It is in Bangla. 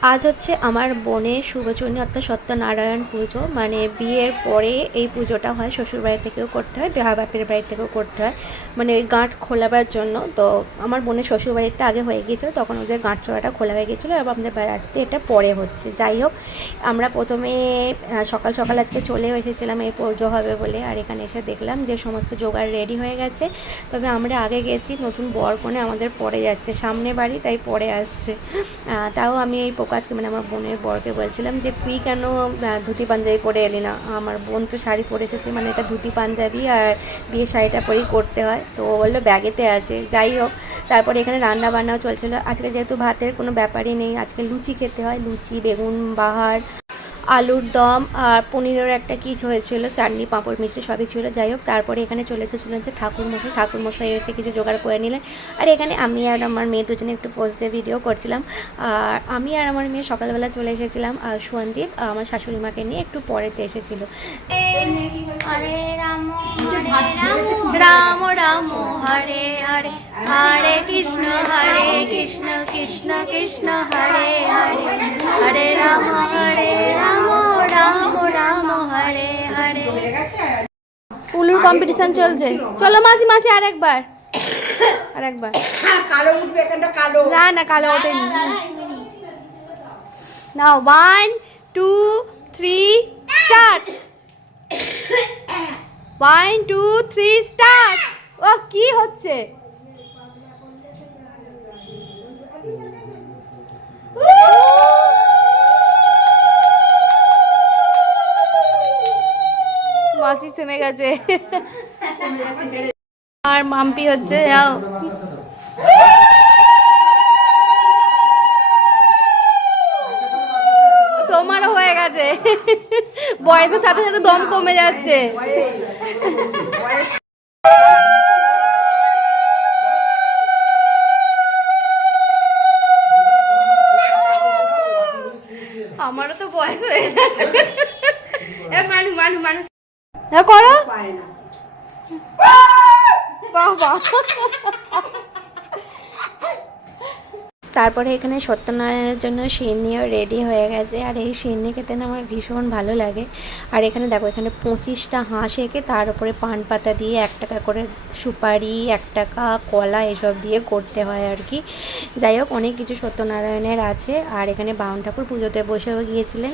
আজ হচ্ছে আমার বোনের শুভচন্ডী অর্থাৎ সত্যনারায়ণ পুজো। মানে বিয়ের পরে এই পুজোটা হয়, শ্বশুরবাড়ি থেকেও করতে হয়, বাপের বাড়ি থেকেও করতে হয়, মানে ওই গাঁট খোলাবার জন্য। তো আমার বোনের শ্বশুরবাড়িটা আগে হয়ে গিয়েছিলো, তখন ওদের গাঁট চড়াটা খোলা হয়ে গিয়েছিলো, এবং আমাদের বাড়িতে এটা পরে হচ্ছে। যাই হোক, আমরা প্রথমে সকাল সকাল আজকে চলেও এসেছিলাম এই পুজো হবে বলে, আর এখানে এসে দেখলাম যে সমস্ত জোগাড় রেডি হয়ে গেছে। তবে আমরা আগে গেছি, নতুন বর কনে আমাদের পরে যাচ্ছে, সামনে বাড়ি তাই পরে আসছে। তাও আমি এই প্রকাশকে মানে আমার বোনের বরকে বলছিলাম যে তুই কেন ধুতি পাঞ্জাবি পরে এলি না। আমার বোন তো শাড়ি পরে এসেছে, মানে এটা ধুতি পাঞ্জাবি আর বিয়ের শাড়িটা পরেই করতে হয়। তো ও বললো ব্যাগেতে আছে। যাই হোক, তারপরে এখানে রান্না বান্নাও চলছিলো। আজকে যেহেতু ভাতের কোনো ব্যাপারই নেই, আজকে লুচি খেতে হয়, লুচি, বেগুন বাহার, আলুর দম আর পনিরের একটা কিছু হয়েছিল, চাটনি পাঁপড় মিষ্টি সবই ছিল। যাই হোক, তারপরে এখানে চলে এসেছিলেন যে ঠাকুরমশাই এসে কিছু জোগাড় করে নিলেন। আর এখানে আমি আর আমার মেয়ে দুজনে একটু পোজ দিয়ে ভিডিও করছিলাম। আর আমি আর আমার মেয়ে সকালবেলা চলে এসেছিলাম, আর সুয়ানদীপ আমার শাশুড়ি মাকে নিয়ে একটু পরেতে এসেছিলো। হরে রাম রাম রাম হরে হরে, হরে কৃষ্ণ কৃষ্ণ কৃষ্ণ হরে হরে, হরে রাম রাম রাম হরে হরে। উলুর কম্পিটিশন চলছে, চলো মাসি মাসি আরেকবার কালো উঠবে, এখানটা কালো না কালো ওঠেনি। নাও 1 2 3 স্টার্ট। 1 2 3 স্টার্ট। ও কি হচ্ছে? মাসি থেমে গেছে আর মাম্পি হচ্ছে যাও। তোমারও হয়ে গেছে, বয়সের সাথে সাথে দম কমে যাচ্ছে। আমারও তো বয়স হয়ে যাচ্ছে। করো বাবা। তারপরে এখানে সত্যনারায়ণের জন্য সিন্নিও রেডি হয়ে গেছে, আর এই সিন্নি খেতে না আমার ভীষণ ভালো লাগে। আর এখানে দেখো, এখানে 25টা হাঁস এঁকে তার উপরে পান পাতা দিয়ে 1 টাকা করে সুপারি, 1 টাকা কলা এসব দিয়ে করতে হয় আর কি। যাই হোক, অনেক কিছু সত্যনারায়ণের আছে। আর এখানে বাউন ঠাকুর পুজোতে বসেও গিয়েছিলেন।